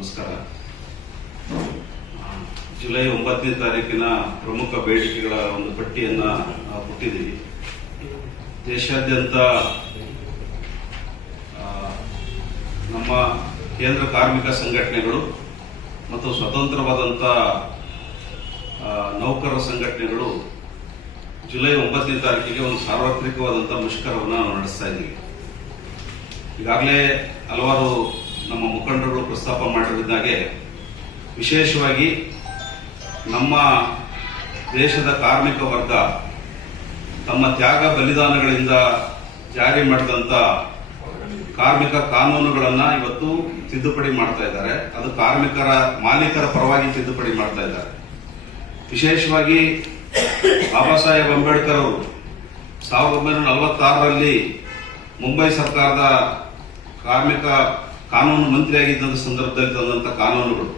ನಮಸ್ಕಾರ. ಜುಲೈ 9ನೇ ತಾರೀಕಿನ ಪ್ರಮುಖ ಬೇಡಿಕೆಗಳ ಒಂದು ಪಟ್ಟಿಯನ್ನ ನಾವು ಕೊಟ್ಟಿದ್ದೀವಿ. ದೇಶಾದ್ಯಂತ ನಮ್ಮ ಕೇಂದ್ರ ಕಾರ್ಮಿಕ ಸಂಘಟನೆಗಳು ಮತ್ತು ಸ್ವತಂತ್ರವಾದಂಥ ನೌಕರರ ಸಂಘಟನೆಗಳು ಜುಲೈ 9ನೇ ತಾರೀಕಿಗೆ ಒಂದು ಸಾರ್ವತ್ರಿಕವಾದಂಥ ಮುಷ್ಕರವನ್ನು ನಾವು ನಡೆಸ್ತಾ ಇದ್ದೀವಿ. ಈಗಾಗಲೇ ಹಲವಾರು ನಮ್ಮ ಮುಖಂಡರುಗಳು ಪ್ರಸ್ತಾಪ ಮಾಡಿದ್ದಾಗೆ ವಿಶೇಷವಾಗಿ ನಮ್ಮ ದೇಶದ ಕಾರ್ಮಿಕ ವರ್ಗ ತಮ್ಮ ತ್ಯಾಗ ಬಲಿದಾನಗಳಿಂದ ಜಾರಿ ಮಾಡಿದಂಥ ಕಾರ್ಮಿಕ ಕಾನೂನುಗಳನ್ನು ಇವತ್ತು ತಿದ್ದುಪಡಿ ಮಾಡ್ತಾ ಇದ್ದಾರೆ. ಅದು ಮಾಲೀಕರ ಪರವಾಗಿ ತಿದ್ದುಪಡಿ ಮಾಡ್ತಾ ಇದ್ದಾರೆ. ವಿಶೇಷವಾಗಿ ಬಾಬಾ ಸಾಹೇಬ್ ಅಂಬೇಡ್ಕರ್ ಅವರು 1946ರಲ್ಲಿ ಮುಂಬೈ ಸರ್ಕಾರದ ಕಾರ್ಮಿಕ ಕಾನೂನು ಮಂತ್ರಿಯಾಗಿದ್ದ ಸಂದರ್ಭದಲ್ಲಿ ತಂದಂಥ ಕಾನೂನುಗಳು